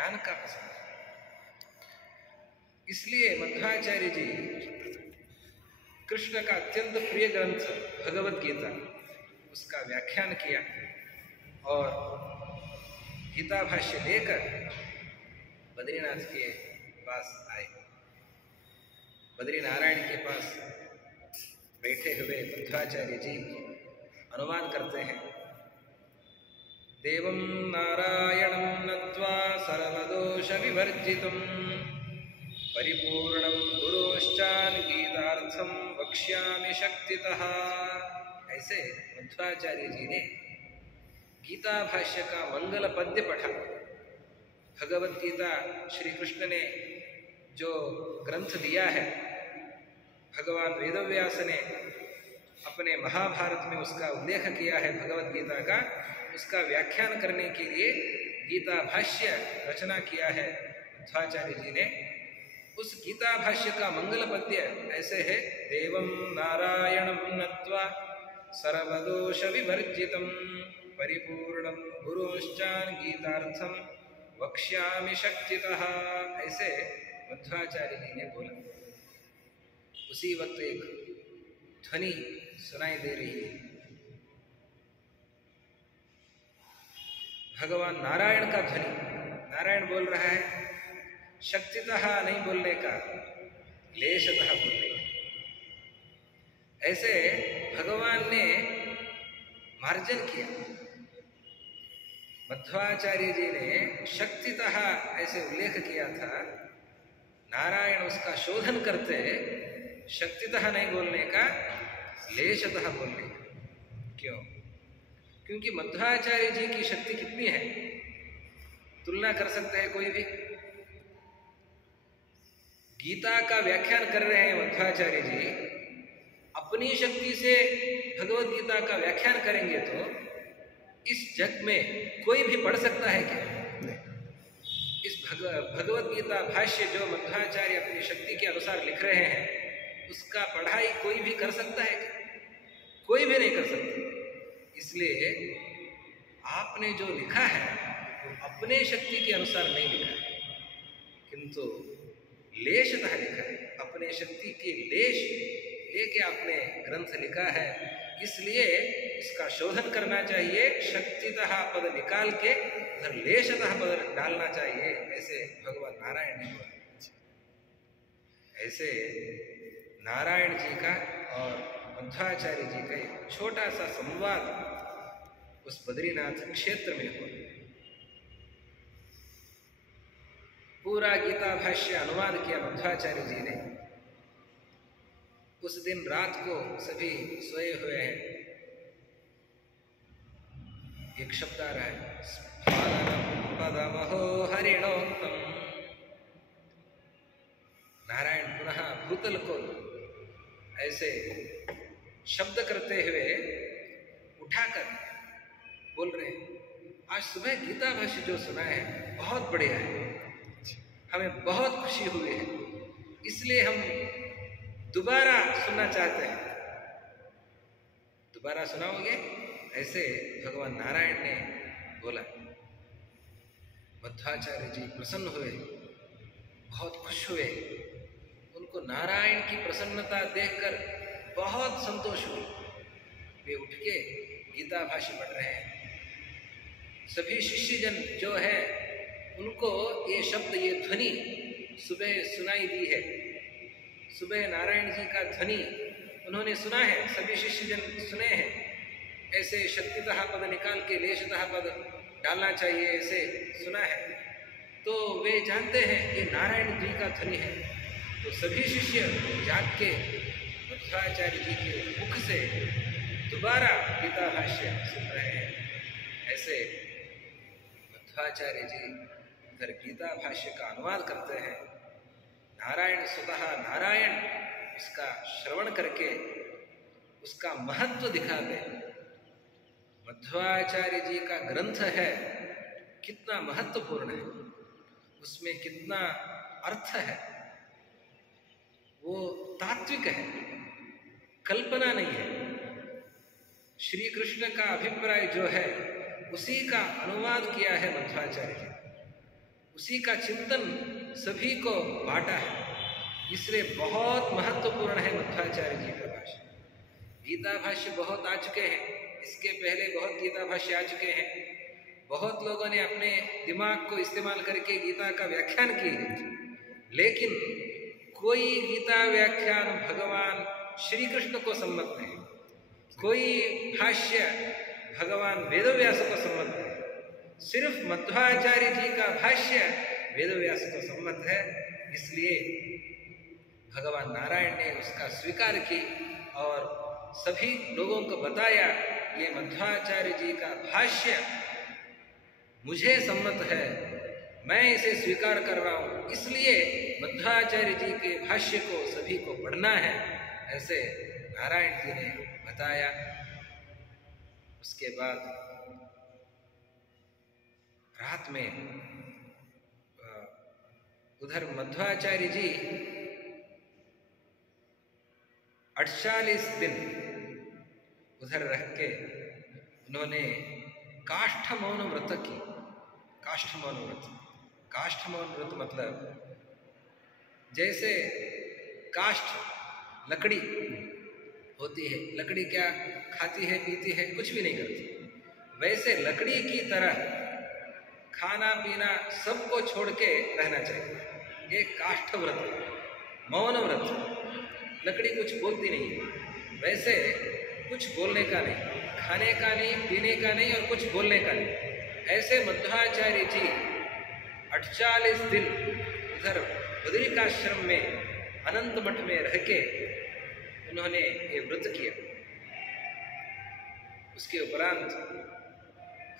ज्ञान का प्रसार। इसलिए मध्वाचार्य जी कृष्ण का अत्यंत प्रिय ग्रंथ भगवत गीता उसका व्याख्यान किया और गीता भाष्य लेकर बद्रीनाथ के पास आए। बद्रीनारायण के पास बैठे हुए मध्वाचार्य जी अनुवाद करते हैं। देवं नारायणं नत्वा सर्वदोष विवर्जितं परिपूर्णं गुरोश्चान् गीतार्थं वक्ष्यामि शक्तितः। ऐसे मध्वाचार्य जी ने गीता भाष्य का मंगल पद्य पढ़ा। भगवत गीता श्री कृष्ण ने जो ग्रंथ दिया है, भगवान वेदव्यास ने अपने महाभारत में उसका उल्लेख किया है भगवत गीता का, उसका व्याख्यान करने के लिए गीता भाष्य रचना किया है मध्वाचार्य जी ने। उस गीता भाष्य का मंगल पद्य ऐसे है। देवं नारायणं नत्वा सर्वदोष विवर्जितं परिपूर्णं गुरोश्चान् गीतार्थं वक्ष्यामि शक्तितः। ऐसे मध्वाचार्य जी ने बोला। उसी वक्त एक ध्वनि सुनाई दे रही है, भगवान नारायण का ध्वनि। नारायण बोल रहा है, शक्तितः नहीं बोलने का, लेशतः बोलने का। ऐसे भगवान ने मार्जन किया। मध्वाचार्य जी ने शक्तितः ऐसे उल्लेख किया था, नारायण उसका शोधन करते शक्तितः नहीं बोलने का, लेशतः बोलने का। क्यों? क्योंकि मध्वाचार्य जी की शक्ति कितनी है, तुलना कर सकते हैं कोई भी। गीता का व्याख्यान कर रहे हैं मध्वाचार्य जी, अपनी शक्ति से भगवत गीता का व्याख्यान करेंगे तो इस जग में कोई भी पढ़ सकता है क्या? इस भगवत गीता भाष्य जो मध्वाचार्य अपनी शक्ति के अनुसार लिख रहे हैं, उसका पढ़ाई कोई भी कर सकता है क्या? कोई भी नहीं कर सकता। इसलिए आपने जो लिखा है वो अपने शक्ति के अनुसार नहीं लिखा है, किंतु लेशतः लिखा है। अपने शक्ति के लेश लेके आपने ग्रंथ लिखा है, इसलिए इसका शोधन करना चाहिए। शक्तितः पद निकाल के उधर लेशतः पद डालना चाहिए, ऐसे भगवान नारायण ने बोला। ऐसे नारायण जी का और मध्वाचार्य जी का एक छोटा सा संवाद उस बद्रीनाथ क्षेत्र में हुआ। पूरा गीता भाष्य अनुवाद किया मध्वाचार्य जी ने। उस दिन रात को सभी सोए हुए हैं। एक शब्द आ रहा है, स्फालनम पदमहो हरिणोक्तम। नारायण पुनः भूतल को ऐसे शब्द करते हुए उठाकर बोल रहे हैं, आज सुबह गीता भाष्य जो सुना है बहुत बढ़िया है, हमें बहुत खुशी हुई है, इसलिए हम दोबारा सुनना चाहते हैं। दोबारा सुनाओगे? ऐसे भगवान नारायण ने बोला। मध्वाचार्य जी प्रसन्न हुए, बहुत खुश हुए। उनको नारायण की प्रसन्नता देखकर बहुत संतोष हुआ। वे उठ के गीता भाष्य पढ़ रहे हैं। सभी शिष्यजन जो है उनको ये शब्द, ये ध्वनि सुबह सुनाई दी है। सुबह नारायण जी का ध्वनि उन्होंने सुना है, सभी शिष्यजन सुने हैं। ऐसे शक्तितः पद निकाल के लेशतः पद डालना चाहिए, ऐसे सुना है। तो वे जानते हैं ये नारायण जी का ध्वनि है। तो सभी शिष्य जाग के मध्वाचार्य जी के मुख से दोबारा गीता भाष्य सुन रहे हैं। ऐसे मध्वाचार्य जी इधर गीता भाष्य का अनुवाद करते हैं। नारायण स्वतः नारायण इसका श्रवण करके उसका महत्व दिखाते। मध्वाचार्य जी का ग्रंथ है, कितना महत्वपूर्ण है, उसमें कितना अर्थ है, वो तात्विक है, कल्पना नहीं है। श्री कृष्ण का अभिप्राय जो है उसी का अनुवाद किया है मध्वाचार्य जी। उसी का चिंतन सभी को बांटा है। इसलिए बहुत महत्वपूर्ण है मध्वाचार्य जी का भाष्य। गीता भाष्य बहुत आ चुके हैं, इसके पहले बहुत गीता भाष्य आ चुके हैं। बहुत लोगों ने अपने दिमाग को इस्तेमाल करके गीता का व्याख्यान किए हैं, लेकिन कोई गीता व्याख्यान भगवान श्री कृष्ण को सम्मत नहीं, कोई भाष्य भगवान वेदव्यास को सम्मत है। सिर्फ मध्वाचार्य जी का भाष्य वेदव्यास को सम्मत है। इसलिए भगवान नारायण ने उसका स्वीकार की और सभी लोगों को बताया ये मध्वाचार्य जी का भाष्य मुझे सम्मत है, मैं इसे स्वीकार कर रहा हूं, इसलिए मध्वाचार्य जी के भाष्य को सभी को पढ़ना है, ऐसे नारायण जी ने बताया। उसके बाद रात में उधर मध्वाचार्य जी 48 दिन उधर रह के उन्होंने काष्ठ मौन व्रत की। काष्ठ मौन व्रत, काष्ठ मौन व्रत मतलब जैसे काष्ठ लकड़ी होती है, लकड़ी क्या खाती है पीती है, कुछ भी नहीं करती, वैसे लकड़ी की तरह खाना पीना सबको छोड़ के रहना चाहिए। ये काष्ठ व्रत है, मौन व्रत। लकड़ी कुछ बोलती नहीं, वैसे कुछ बोलने का नहीं, खाने का नहीं, पीने का नहीं और कुछ बोलने का नहीं। ऐसे मध्वाचार्य जी 48 दिन उधर बद्रिकाश्रम में अनंत मठ में रह के उन्होंने ये व्रत किया। उसके उपरांत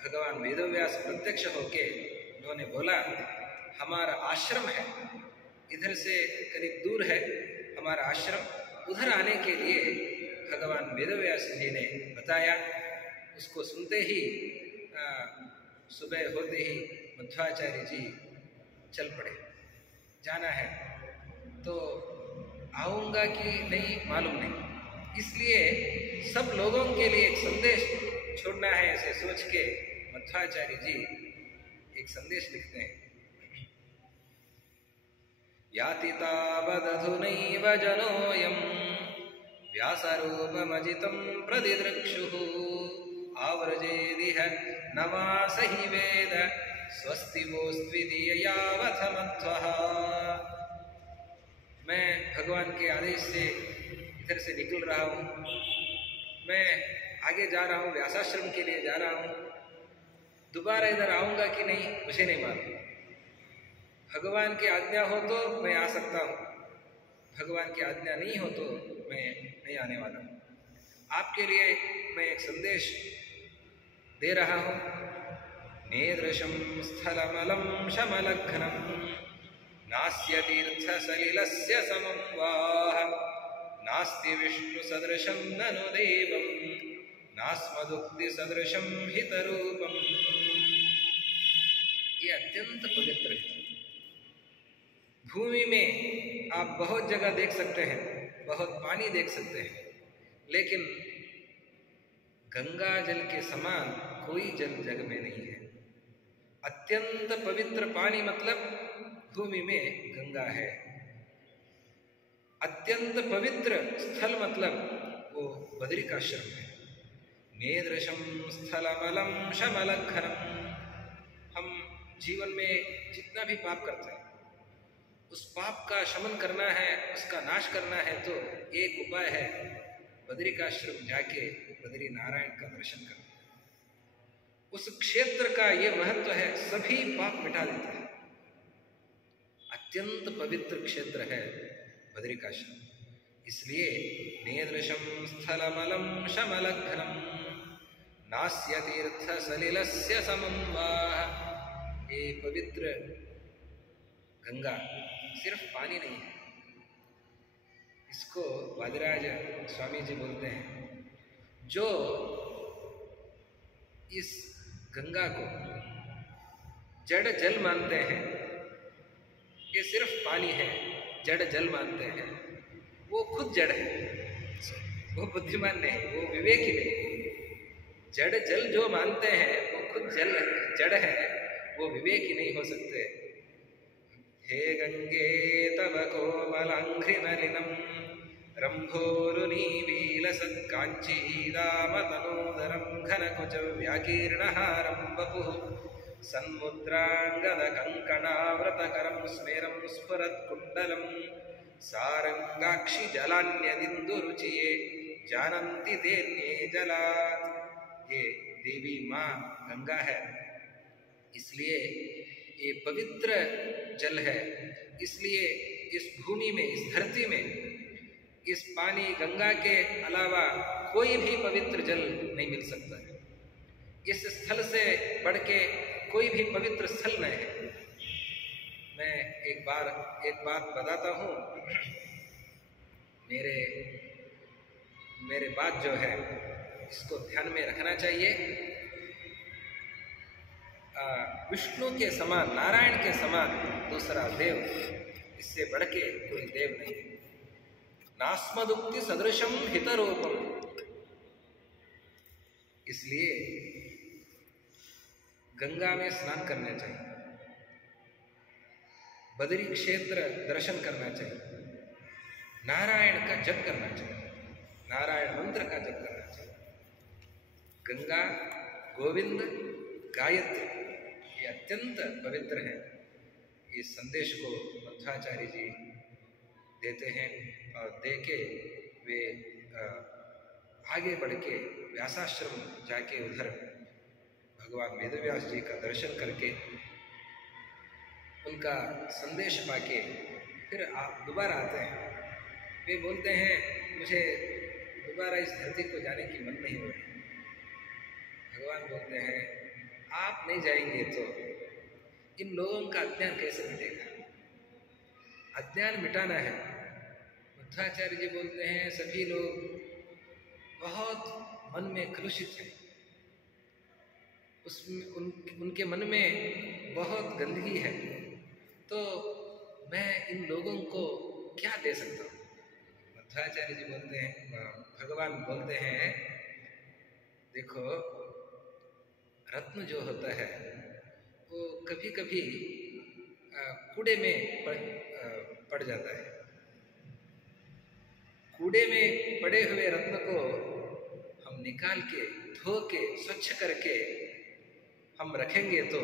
भगवान वेदव्यास प्रत्यक्ष होके उन्होंने बोला, हमारा आश्रम है, इधर से करीब दूर है हमारा आश्रम, उधर आने के लिए भगवान वेदव्यास जी ने बताया। उसको सुनते ही सुबह होते ही मध्वाचार्य जी चल पड़े, जाना है तो आऊँगा कि नहीं मालूम नहीं, इसलिए सब लोगों के लिए एक संदेश छोड़ना है, ऐसे सोच के मध्वाचार्य जी एक संदेश लिखते हैं। याति तावदधुनैव जनोऽयं व्यासरूपमजितं प्रतिदृक्षुः आवृजेदिह न वा स हि वेद स्वस्ति वोस्त्विदीय यावथ मध्वः। मैं भगवान के आदेश से इधर से निकल रहा हूँ, मैं आगे जा रहा हूँ, व्यासाश्रम के लिए जा रहा हूँ, दोबारा इधर आऊँगा कि नहीं मुझे नहीं मालूम। भगवान की आज्ञा हो तो मैं आ सकता हूँ, भगवान की आज्ञा नहीं हो तो मैं नहीं आने वाला हूँ। आपके लिए मैं एक संदेश दे रहा हूँ। नेदृशं स्थलमलं शमलघ्नं नास्य तीर्थसलिलस्य समं वाह नास्ति विष्णुसदृशं ननु देवं नास्मदुक्तिसदृशं हितरूपम्। ये अत्यंत पवित्र है। भूमि में आप बहुत जगह देख सकते हैं, बहुत पानी देख सकते हैं, लेकिन गंगा जल के समान कोई जल जग में नहीं है। अत्यंत पवित्र पानी मतलब भूमि में गंगा है। अत्यंत पवित्र स्थल मतलब वो बद्रिकाश्रम है। नेदृशं स्थलमलं शमलघ्नं। हम जीवन में जितना भी पाप करते हैं, उस पाप का शमन करना है, उसका नाश करना है, तो एक उपाय है बद्रिकाश्रम जाके बद्री नारायण का दर्शन करना। उस क्षेत्र का ये महत्व है, सभी पाप मिटा देता है। अत्यंत पवित्र क्षेत्र है बद्रिकाश्रम। इसलिए नेदृशं स्थलमलं शमलघ्नं नास्य तीर्थ सलिलस्य समं वाह। ये पवित्र गंगा सिर्फ पानी नहीं है, इसको वादिराज स्वामी जी बोलते हैं, जो इस गंगा को जड़ जल मानते हैं, ये सिर्फ पानी है, जड़ जल मानते हैं, वो खुद जड़ है, वो बुद्धिमान नहीं, वो विवेकी नहीं। जड़ जल जो मानते हैं वो खुद जड़ है, वो विवेकी नहीं हो सकते। हे गंगे तव कोमलाङ्घ्रिनलिनं रम्भोरुनीवीलसत्काञ्चीदामतनूदरं घनकुचव्याकीर्णहारं वपुः सन्मुद्राङ्गदकङ्कणाव्रतकरं स्मेरं स्फुरत्कुण्डलं सारङ्गाक्षि जलान्यदिन्दुरुचिये जानन्ति तेन्ये जलात्। ये देवी माँ गंगा है, इसलिए ये पवित्र जल है, इसलिए इस भूमि में, इस धरती में इस पानी गंगा के अलावा कोई भी पवित्र जल नहीं मिल सकता है। इस स्थल से बढ़ के कोई भी पवित्र स्थल नहीं है। मैं एक बात बताता हूँ। मेरे बात जो है इसको ध्यान में रखना चाहिए। विष्णु के समान, नारायण के समान दूसरा देव, इससे बढ़ के कोई देव नहीं। नास्मदुक्ति सदृशम हितरूपम। इसलिए गंगा में स्नान करना चाहिए, बदरी क्षेत्र दर्शन करना चाहिए, नारायण का जप करना चाहिए, नारायण मंत्र का जप करना चाहिए। गंगा, गोविंद, गायत्री ये अत्यंत पवित्र हैं। इस संदेश को मध्वाचार्य जी देते हैं और दे के वे आगे बढ़ के व्यासाश्रम जाके उधर भगवान वेदव्यास जी का दर्शन करके उनका संदेश पाके फिर आप दोबारा आते हैं। वे बोलते हैं मुझे दोबारा इस धरती को जाने की मन नहीं हो रही। भगवान बोलते हैं आप नहीं जाएंगे तो इन लोगों का अज्ञान कैसे मिटेगा? अज्ञान मिटाना है। मध्वाचार्य जी बोलते हैं सभी लोग बहुत मन में कलुषित हैं, उनके मन में बहुत गंदगी है, तो मैं इन लोगों को क्या दे सकता हूँ? मध्वाचार्य जी बोलते हैं, भगवान बोलते हैं देखो रत्न जो होता है वो कभी कभी कूड़े में पड़ जाता है। कूड़े में पड़े हुए रत्न को हम निकाल के धो के स्वच्छ करके हम रखेंगे तो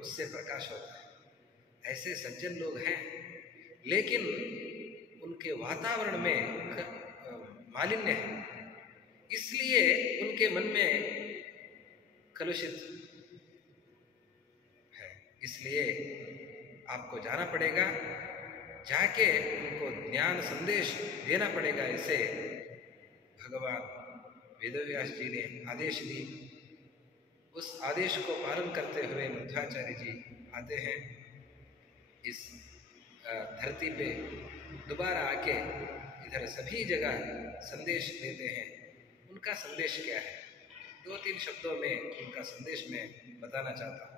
उससे प्रकाश होता है। ऐसे सज्जन लोग हैं, लेकिन उनके वातावरण में मालिन्य है, इसलिए उनके मन में कलुषित है। इसलिए आपको जाना पड़ेगा, जाके उनको ज्ञान संदेश देना पड़ेगा। ऐसे भगवान वेदव्यास जी ने आदेश दी। उस आदेश को पालन करते हुए मध्वाचार्य जी आते हैं इस धरती पे, दोबारा आके इधर सभी जगह संदेश देते हैं। उनका संदेश क्या है? 2-3 शब्दों में उनका संदेश मैं बताना चाहता हूँ।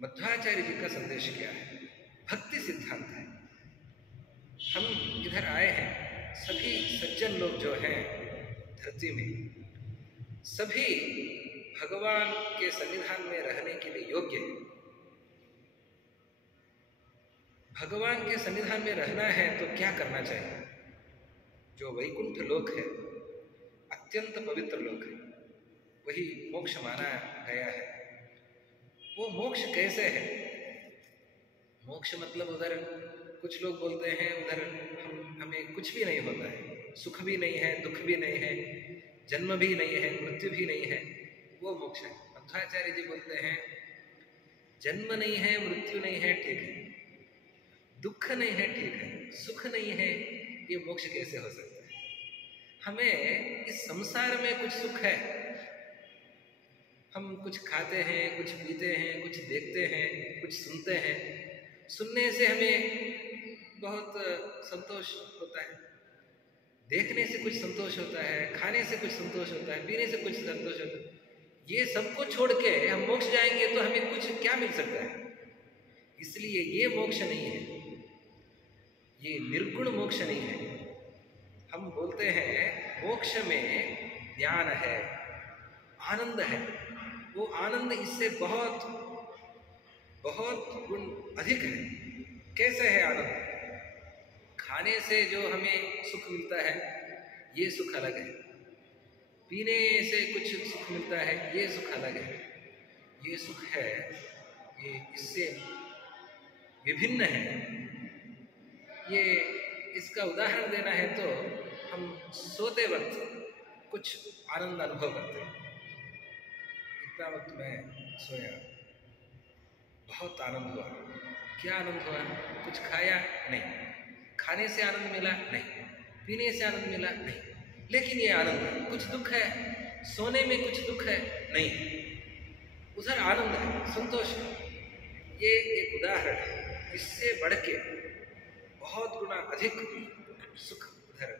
मध्वाचार्य जी का संदेश क्या है? भक्ति सिद्धांत है। हम इधर आए हैं, सभी सज्जन लोग जो हैं धरती में, सभी भगवान के सन्निधान में रहने के लिए योग्य है। भगवान के सन्निधान में रहना है तो क्या करना चाहिए? जो वैकुंठ लोक है, अत्यंत पवित्र लोक है, वही मोक्ष माना गया है। वो मोक्ष कैसे है? मोक्ष मतलब उधर कुछ लोग बोलते हैं उधर हमें कुछ भी नहीं होता है, सुख भी नहीं है, दुख भी नहीं है, जन्म भी नहीं है, मृत्यु भी नहीं है, वो मोक्ष है। मध्वाचार्य जी बोलते हैं जन्म नहीं है, मृत्यु नहीं है, ठीक है, दुख नहीं है, ठीक है, सुख नहीं है, ये मोक्ष कैसे हो सकता है? हमें इस संसार में कुछ सुख है, हम कुछ खाते हैं, कुछ पीते हैं, कुछ देखते हैं, कुछ सुनते हैं। सुनने से हमें बहुत संतोष होता है, देखने से कुछ संतोष होता है, खाने से कुछ संतोष होता है, पीने से कुछ संतोष होता है। ये सबको छोड़ के हम मोक्ष जाएंगे तो हमें कुछ क्या मिल सकता है? इसलिए ये मोक्ष नहीं है, ये निर्गुण मोक्ष नहीं है। हम बोलते हैं मोक्ष में ज्ञान है, आनंद है। वो आनंद इससे बहुत बहुत गुण अधिक है। कैसे है आनंद? खाने से जो हमें सुख मिलता है ये सुख अलग है, पीने से कुछ सुख मिलता है ये सुख अलग है। ये सुख है, ये इससे विभिन्न है। ये इसका उदाहरण देना है तो हम सोते वक्त कुछ आनंद अनुभव करते हैं। इतना वक्त मैं सोया, बहुत आनंद हुआ। क्या आनंद हुआ? कुछ खाया? नहीं। खाने से आनंद मिला? नहीं। पीने से आनंद मिला? नहीं। लेकिन ये आनंद है। कुछ दुख है? सोने में कुछ दुख है? नहीं। उधर आनंद है, संतोष है। ये एक उदाहरण है। इससे बढ़ के बहुत गुना अधिक सुख उधर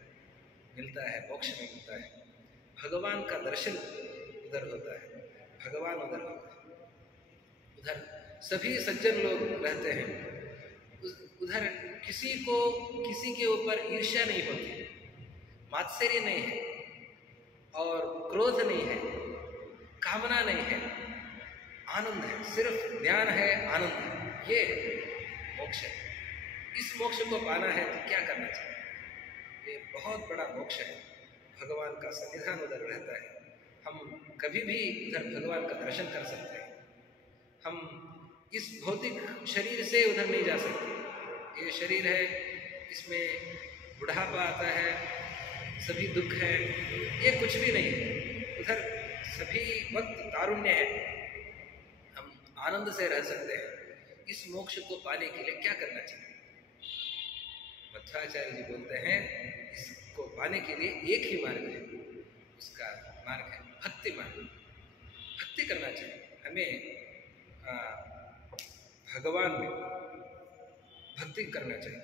मिलता है, मोक्ष में मिलता है। भगवान का दर्शन उधर होता है, भगवान उधर होता है। उधर सभी सज्जन लोग रहते हैं। उधर किसी को किसी के ऊपर ईर्ष्या नहीं होती, मात्सर्य नहीं है और क्रोध नहीं है, कामना नहीं है। आनंद है, सिर्फ ज्ञान है, आनंद है। ये मोक्ष है। इस मोक्ष को पाना है तो क्या करना चाहिए? ये बहुत बड़ा मोक्ष है। भगवान का सन्निधान उधर रहता है। हम कभी भी उधर भगवान का दर्शन कर सकते हैं। हम इस भौतिक शरीर से उधर नहीं जा सकते। ये शरीर है, इसमें बुढ़ापा आता है, सभी दुख है, ये कुछ भी नहीं है। उधर सभी वक्त तारुण्य है, हम आनंद से रह सकते हैं। इस मोक्ष को पाने के लिए क्या करना चाहिए? मध्वाचार्य जी बोलते हैं, इसको पाने के लिए एक ही मार्ग है। उसका मार्ग है भक्ति मार्ग। भक्ति करना चाहिए हमें। भगवान में भक्ति करना चाहिए,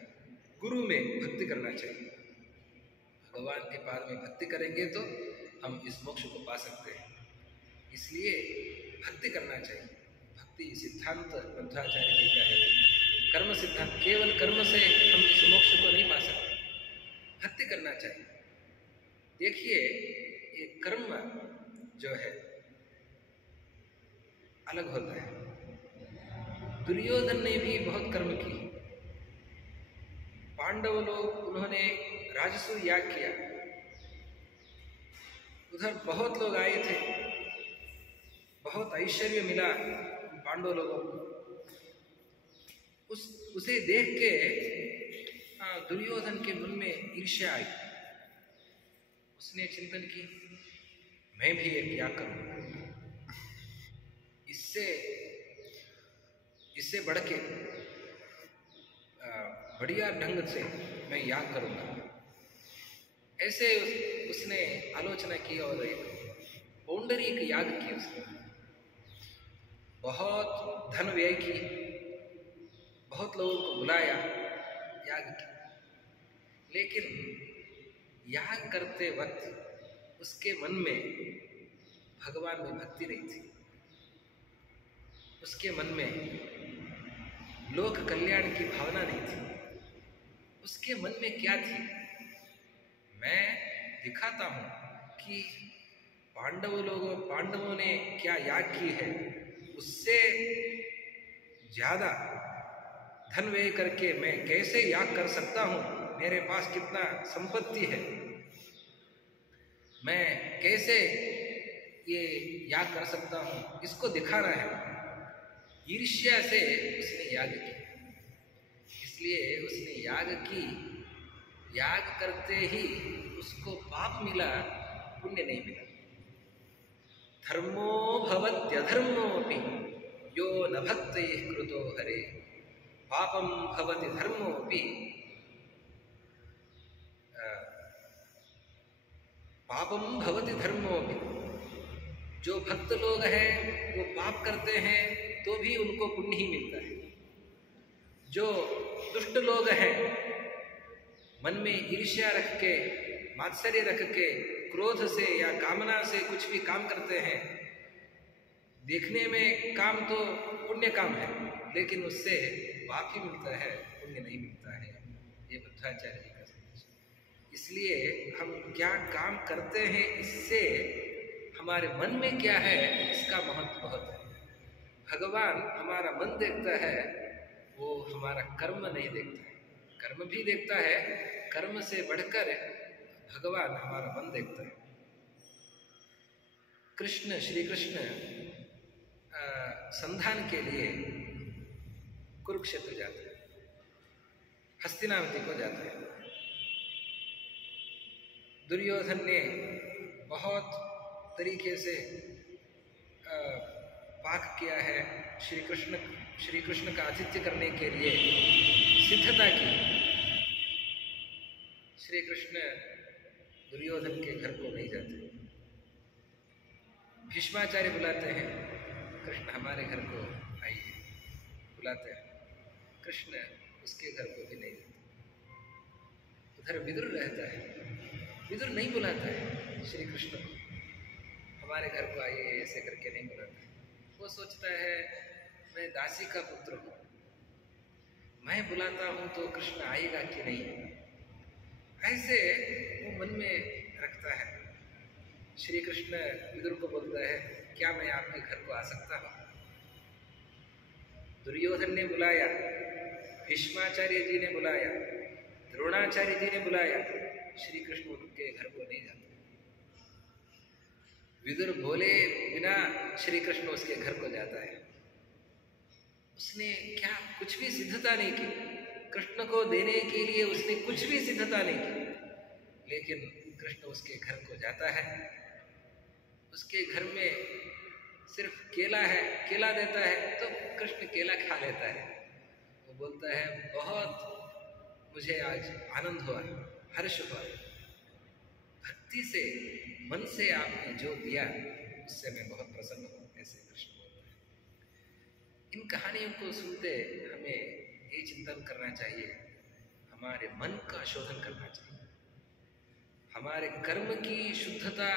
गुरु में भक्ति करना चाहिए। भगवान के पाद में भक्ति करेंगे तो हम इस मोक्ष को पा सकते हैं। इसलिए भक्ति करना चाहिए। भक्ति सिद्धांत मध्वाचार्य जी का है, कर्म सिद्धांत। केवल कर्म से हम इस मोक्ष को नहीं पा सकते, भक्ति करना चाहिए। देखिए, ये कर्म जो है अलग होता है। दुर्योधन ने भी बहुत कर्म की। पांडव लोग, उन्होंने राजसूय याग किया। उधर बहुत लोग आए थे, बहुत ऐश्वर्य मिला पांडव लोगों को। उसे देख के दुर्योधन के मन में ईर्ष्या आई। उसने चिंतन की, मैं भी एक याग करूंगा, इससे बढ़ के बढ़िया ढंग से मैं याग करूंगा। ऐसे उसने आलोचना की और एक पौंडरीक याग की। उसने बहुत धन व्यय की, बहुत लोगों को बुलाया, याग की। लेकिन याग करते वक्त उसके मन में भगवान में भक्ति नहीं थी। उसके मन में लोक कल्याण की भावना नहीं थी। उसके मन में क्या थी? मैं दिखाता हूं कि पांडवों ने क्या याग की है, उससे ज्यादा धन व्यय करके मैं कैसे याग कर सकता हूं। मेरे पास कितना संपत्ति है, मैं कैसे ये याग कर सकता हूं, इसको दिखाना है। ईर्ष्या से उसने याग किया। इसलिए उसने याग की। याग करते ही उसको पाप मिला, पुण्य नहीं मिला। धर्मो भवत्यधर्मोऽपि यो न भक्तैः कृतो हरे पापम भवति धर्मोऽपि पापम भवति धर्मोऽपि। जो भक्त लोग हैं वो पाप करते हैं तो भी उनको पुण्य ही मिलता है। जो दुष्ट लोग हैं, मन में ईर्ष्या रख के, मात्सर्य रख के, क्रोध से या कामना से कुछ भी काम करते हैं, देखने में काम तो पुण्य काम है, लेकिन उससे पाप ही मिलता है, पुण्य नहीं मिलता है। ये मध्वाचार्य जी का संदेश। इसलिए हम क्या काम करते हैं, इससे हमारे मन में क्या है, इसका महत्व बहुत है। भगवान हमारा मन देखता है, वो हमारा कर्म नहीं देखता है। कर्म भी देखता है, कर्म से बढ़कर भगवान हमारा मन देखता है। कृष्ण, श्री कृष्ण संधान के लिए कुरुक्षेत्र जाते हैं, हस्तिनावती को जाते हैं। दुर्योधन ने बहुत तरीके से पाक किया है, श्री कृष्ण का आतिथ्य करने के लिए सिद्धता की। श्री कृष्ण दुर्योधन के घर को नहीं जाते, भीष्माचार्य बुलाते हैं, कृष्ण हमारे घर को आइए, बुलाते हैं, कृष्ण उसके घर को भी नहीं जाते। उधर विदुर रहता है, विदुर नहीं बुलाता है श्री कृष्ण को, हमारे घर को आइए ऐसे करके नहीं बुलाता है। वो सोचता है मैं दासी का पुत्र हूँ, मैं बुलाता हूँ तो कृष्ण आएगा कि नहीं, ऐसे वो मन में रखता है। श्री कृष्ण विदुर को बोलता है, क्या मैं आपके घर को आ सकता हूँ? दुर्योधन ने बुलाया, भीष्माचार्य जी ने बुलाया, द्रोणाचार्य जी ने बुलाया, श्री कृष्ण उनके घर को नहीं जाते। विदुर बोले बिना श्री कृष्ण उसके घर को जाता है। उसने क्या कुछ भी सिद्धता नहीं की, कृष्ण को देने के लिए उसने कुछ भी सिद्धता नहीं की, लेकिन कृष्ण उसके घर को जाता है। उसके घर में सिर्फ केला है, केला देता है तो कृष्ण केला खा लेता है। वो बोलता है बहुत मुझे आज आनंद हुआ, हर्ष हुआ, भक्ति से, मन से आपने जो दिया उससे मैं बहुत प्रसन्न हूँ, ऐसे कृष्ण बोलता है। इन कहानियों को सुनते हमें ये चिंतन करना चाहिए, हमारे मन का शोधन करना चाहिए। हमारे कर्म की शुद्धता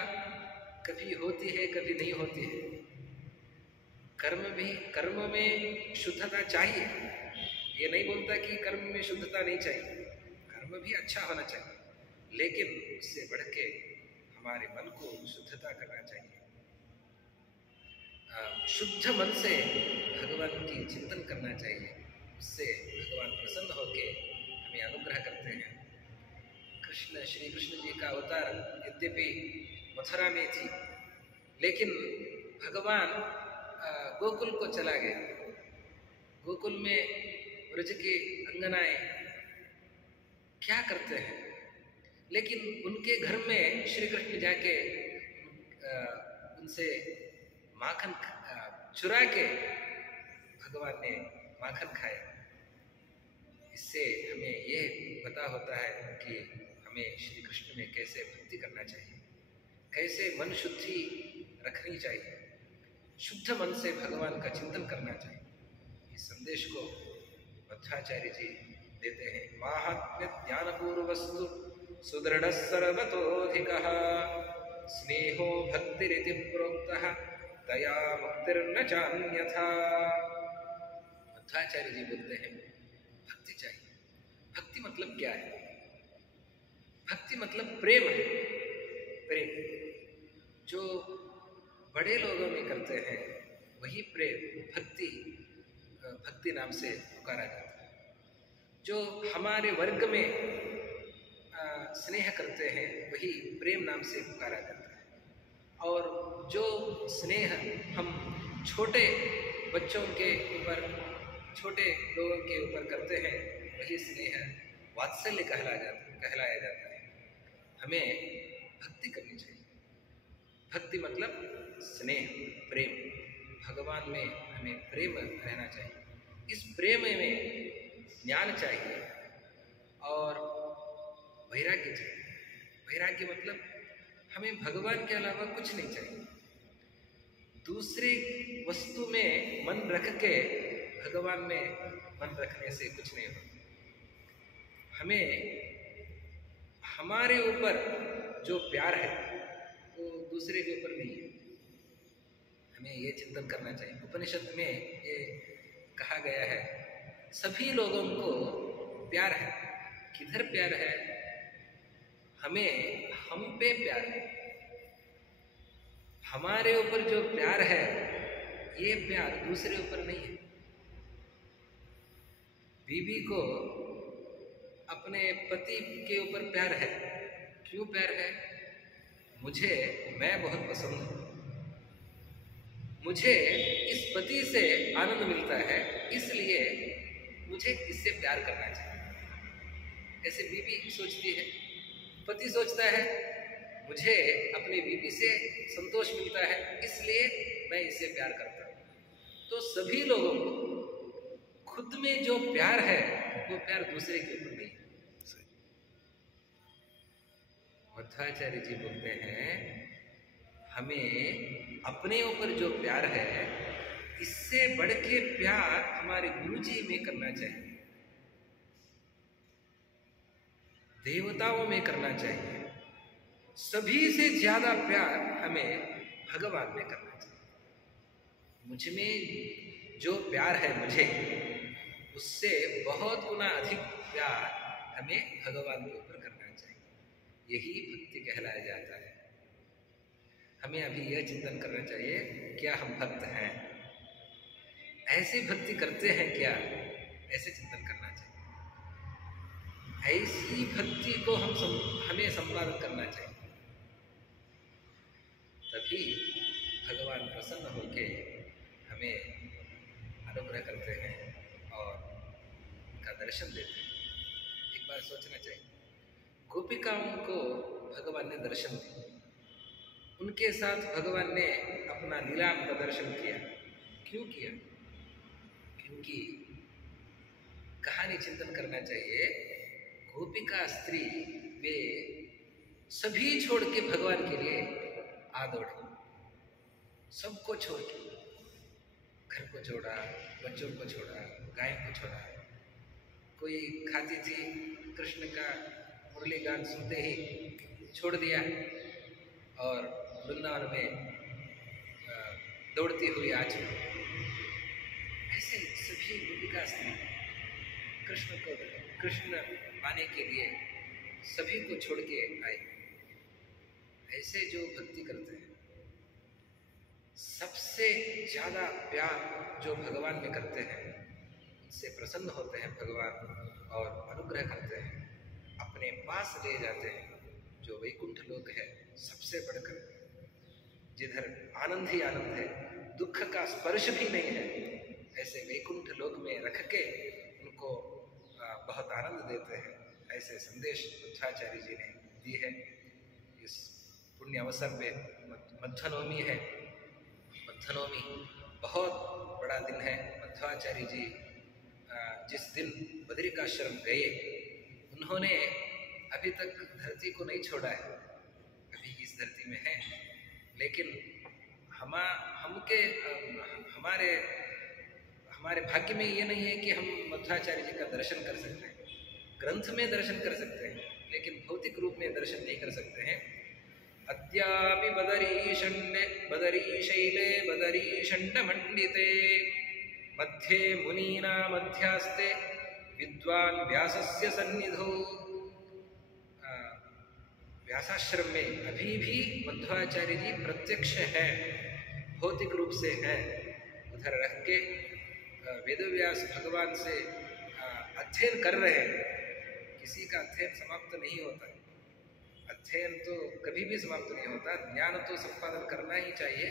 कभी होती है, कभी नहीं होती है। कर्म में शुद्धता चाहिए, ये नहीं बोलता कि कर्म में शुद्धता नहीं चाहिए, कर्म भी अच्छा होना चाहिए, लेकिन उससे बढ़ के हमारे मन को शुद्धता करना चाहिए। शुद्ध मन से भगवान की चिंतन करना चाहिए, उससे भगवान प्रसन्न होकर हमें अनुग्रह करते हैं। श्री कृष्ण जी का अवतार यद्यपि मथुरा में थी, लेकिन भगवान गोकुल को चला गया। गोकुल में ब्रज की अंगनाएं क्या करते हैं, लेकिन उनके घर में श्री कृष्ण जाके उनसे माखन चुरा के भगवान ने माखन खाया। इससे हमें यह पता होता है कि हमें श्री कृष्ण में कैसे भक्ति करना चाहिए, कैसे मन शुद्धि रखनी चाहिए, शुद्ध मन से भगवान का चिंतन करना चाहिए। इस संदेश को मध्वाचार्य जी देते हैं। माहात्म्य ज्ञानपूर्वस्तु सुदृढ़ सर्वतोधिकः स्नेहो भक्तिरिति प्रोक्तः तया मुक्तिर्न चान्यथा। मध्वाचार्य जी बोलते हैं भक्ति चाहिए। भक्ति मतलब क्या है? भक्ति मतलब प्रेम है। प्रेम जो बड़े लोगों में करते हैं वही प्रेम भक्ति नाम से पुकारा जाता है। जो हमारे वर्ग में स्नेह करते हैं वही प्रेम नाम से पुकारा जाता है। और जो स्नेह हम छोटे बच्चों के ऊपर, छोटे लोगों के ऊपर करते हैं वही स्नेह वात्सल्य कहलाया जाता है। हमें भक्ति करनी चाहिए। भक्ति मतलब स्नेह, प्रेम। भगवान में हमें प्रेम रहना चाहिए। इस प्रेम में ज्ञान चाहिए और वैराग्य चाहिए। वैराग्य मतलब हमें भगवान के अलावा कुछ नहीं चाहिए। दूसरी वस्तु में मन रख के भगवान में मन रखने से कुछ नहीं होता। हमें हमारे ऊपर जो प्यार है वो दूसरे के ऊपर नहीं है। हमें ये चिंतन करना चाहिए। उपनिषद में ये कहा गया है सभी लोगों को प्यार है। किधर प्यार है? हमें हम पे प्यार है। हमारे ऊपर जो प्यार है ये प्यार दूसरे ऊपर नहीं है। बीवी को अपने पति के ऊपर प्यार है। क्यों प्यार है? मैं बहुत पसंद हूँ, मुझे इस पति से आनंद मिलता है, इसलिए मुझे इससे प्यार करना चाहिए। ऐसे बीवी सोचती है। पति सोचता है मुझे अपनी बीवी से संतोष मिलता है, इसलिए मैं इससे प्यार करता हूँ। तो सभी लोगों को खुद में जो प्यार है वो प्यार दूसरे के ऊपर नहीं है। मध्वाचार्य जी बोलते हैं हमें अपने ऊपर जो प्यार है, इससे बढ़ के प्यार हमारे गुरु जी में करना चाहिए, देवताओं में करना चाहिए। सभी से ज्यादा प्यार हमें भगवान में करना चाहिए। मुझ में जो प्यार है मुझे, उससे बहुत गुना अधिक प्यार हमें भगवान के ऊपर करना चाहिए। यही भक्ति कहलाया जाता है। हमें अभी यह चिंतन करना चाहिए, क्या हम भक्त हैं? ऐसी भक्ति करते हैं क्या? ऐसे चिंतन करना चाहिए। ऐसी भक्ति को हमें संपादन करना चाहिए, तभी भगवान प्रसन्न होकर हमें अनुग्रह करते हैं और उनका दर्शन देते हैं। एक बार सोचना चाहिए, गोपिकाओं को भगवान ने दर्शन दिया, उनके साथ भगवान ने अपना लीला प्रदर्शन किया। क्यों किया? क्योंकि कहानी चिंतन करना चाहिए। गोपिका स्त्री वे सभी छोड़ के भगवान के लिए आ दौड़ी, सबको छोड़ के, घर को छोड़ा, बच्चों को छोड़ा, गाय को छोड़ा। कोई खाती थी कृष्ण का मुरली गान सुनते ही छोड़ दिया और वृंदावन में दौड़ती हुई आज। ऐसे सभी गोपिका स्त्री कृष्ण पाने के लिए सभी को छोड़ के आए। ऐसे जो भक्ति करते हैं, सबसे ज्यादा प्यार जो भगवान में करते हैं, उनसे प्रसन्न होते हैं भगवान और अनुग्रह करते हैं, अपने पास ले जाते हैं। जो वैकुंठ लोक है सबसे बढ़कर, जिधर आनंद ही आनंद है, दुख का स्पर्श भी नहीं है, ऐसे वैकुंठ लोक में रख के उनको बहुत आनंद देते हैं। ऐसे संदेश मध्वाचार्य जी ने दी है। इस पुण्य अवसर पे मध्वनवमी है। मध्वनवमी बहुत बड़ा दिन है। मध्वाचार्य जी जिस दिन बद्रिकाश्रम गए, उन्होंने अभी तक धरती को नहीं छोड़ा है, अभी इस धरती में है। लेकिन हमारे भाग्य में ये नहीं है कि हम मध्वाचार्य जी का दर्शन कर सकते हैं। ग्रंथ में दर्शन कर सकते हैं, लेकिन भौतिक रूप में दर्शन नहीं कर सकते हैं। अद्यापि बदरीशैले बदरीषण्डमण्डिते मध्ये मुनीना मध्यास्ते विद्वान् व्यासस्य सन्निधौ। व्यासाश्रम में अभी भी मध्वाचार्य जी प्रत्यक्ष है, भौतिक रूप से है। उधर रह के वेदव्यास भगवान से अध्ययन कर रहे हैं। किसी का अध्ययन समाप्त नहीं होता। अध्ययन तो कभी भी समाप्त नहीं होता, ज्ञान तो संपादन करना ही चाहिए।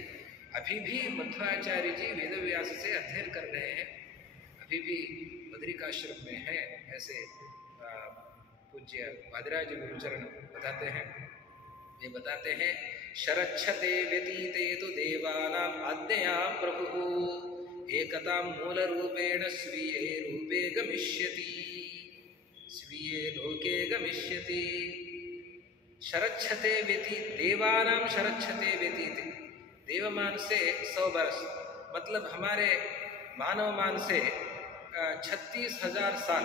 अभी भी मध्वाचार्य जी वेदव्यास से अध्ययन कर रहे हैं, अभी भी बद्रिकाश्रम में है। ऐसे पूज्य वादिराज गुरुचरण बताते हैं। वे बताते हैं, शरच्छते व्यतीते तो देवानां आज्ञया प्रभुः एकतां मूल रूपेण स्वीये रूपे गमिष्यति, स्वीये लोके गमिष्यति। शरच्छते व्यतीत, देवानां शरच्छते व्यतीत, देवमान से 100 वर्ष, मतलब हमारे मानव मान से 36,000 साल,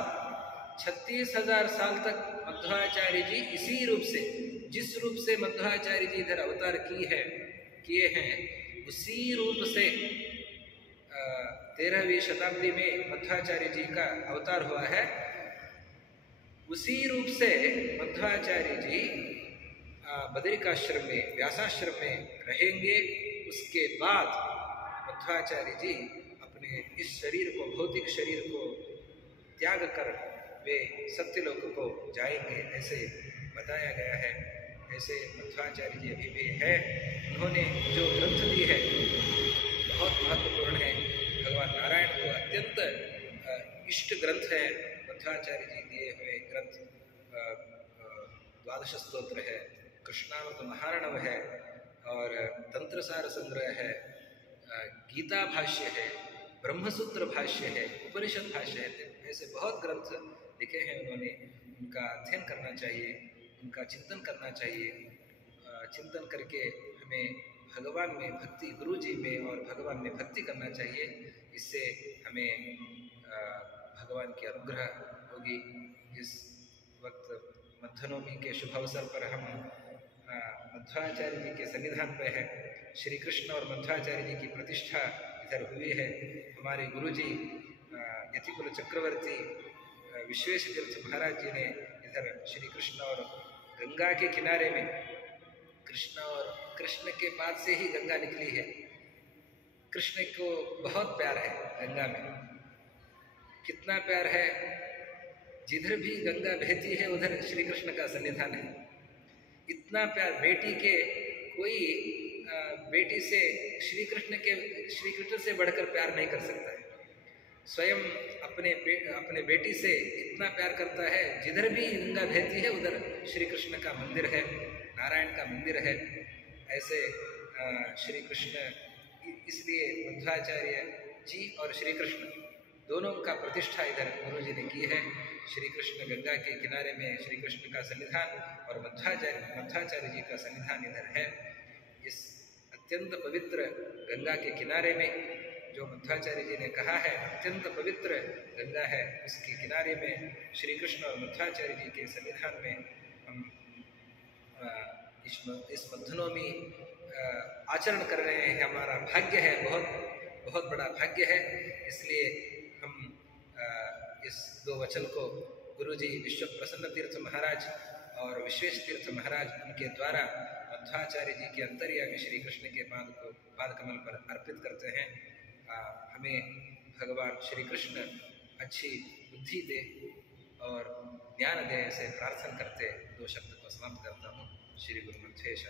36,000 साल तक मध्वाचार्य जी इसी रूप से, जिस रूप से मध्वाचार्य जी इधर अवतार किए हैं, उसी रूप से 13वीं शताब्दी में मध्वाचार्य जी का अवतार हुआ है। उसी रूप से मध्वाचार्य जी बद्रिकाश्रम में, व्यासाश्रम में रहेंगे। उसके बाद मध्वाचार्य जी अपने इस शरीर को, भौतिक शरीर को त्याग कर वे सत्यलोक को जाएंगे, ऐसे बताया गया है। ऐसे मध्वाचार्य जी अभी भी है। उन्होंने जो ग्रंथ दी है बहुत महत्वपूर्ण है। भगवान नारायण को अत्यंत इष्ट ग्रंथ है मध्वाचार्य जी दिए हुए ग्रंथ। द्वादश स्तोत्र है, कृष्णावत महारणव है, और तंत्रसार संग्रह है, गीता भाष्य है, ब्रह्मसूत्र भाष्य है, उपनिषद भाष्य है। ऐसे बहुत ग्रंथ लिखे हैं उन्होंने। उनका अध्ययन करना चाहिए, उनका चिंतन करना चाहिए। चिंतन करके हमें भगवान में भक्ति, गुरु जी में और भगवान में भक्ति करना चाहिए। इससे हमें भगवान की अनुग्रह होगी। इस वक्त मध्वनवमी के शुभ अवसर पर हम मध्वाचार्य जी के सन्निधान पर हैं। श्री कृष्ण और मध्वाचार्य जी की प्रतिष्ठा इधर हुई है। हमारे गुरु जी यतिकुल चक्रवर्ती विश्वेश तीर्थ महाराज जी ने इधर श्री कृष्ण और गंगा के किनारे में, कृष्ण के पाद से ही गंगा निकली है। कृष्ण को बहुत प्यार है गंगा में। कितना प्यार है, जिधर भी गंगा बहती है उधर श्री कृष्ण का सन्निधान है। इतना प्यार बेटी के, कोई बेटी से श्री कृष्ण से बढ़कर प्यार नहीं कर सकता है। स्वयं अपने बेटी से इतना प्यार करता है, जिधर भी गंगा बहती है उधर श्री कृष्ण का मंदिर है, नारायण का मंदिर है। ऐसे श्री कृष्ण, इसलिए मध्वाचार्य जी और श्री कृष्ण दोनों का प्रतिष्ठा इधर गुरु जी ने की है। श्री कृष्ण गंगा के किनारे में श्री कृष्ण का सन्निधान और मध्वाचार्य जी का सन्निधान इधर है। इस अत्यंत पवित्र गंगा के किनारे में जो मध्वाचार्य जी ने कहा है अत्यंत पवित्र गंगा है, उसके किनारे में श्री कृष्ण और मध्वाचार्य जी के सन्निधान में हम इस मध्वनवमी आचरण कर रहे हैं। हमारा भाग्य है, बहुत बहुत बड़ा भाग्य है। इसलिए हम इस दो वचन को गुरु जी विश्व प्रसन्न तीर्थ महाराज और विश्वेश तीर्थ महाराज, उनके द्वारा मध्वाचार्य जी के अंतर्यामी श्री कृष्ण के पाद कमल पर अर्पित करते हैं। हमें भगवान श्री कृष्ण अच्छी बुद्धि दे और ज्ञान दे, ऐसे प्रार्थना करते दो शब्द को समाप्त करता हूँ। श्री गुरु मध्वेश।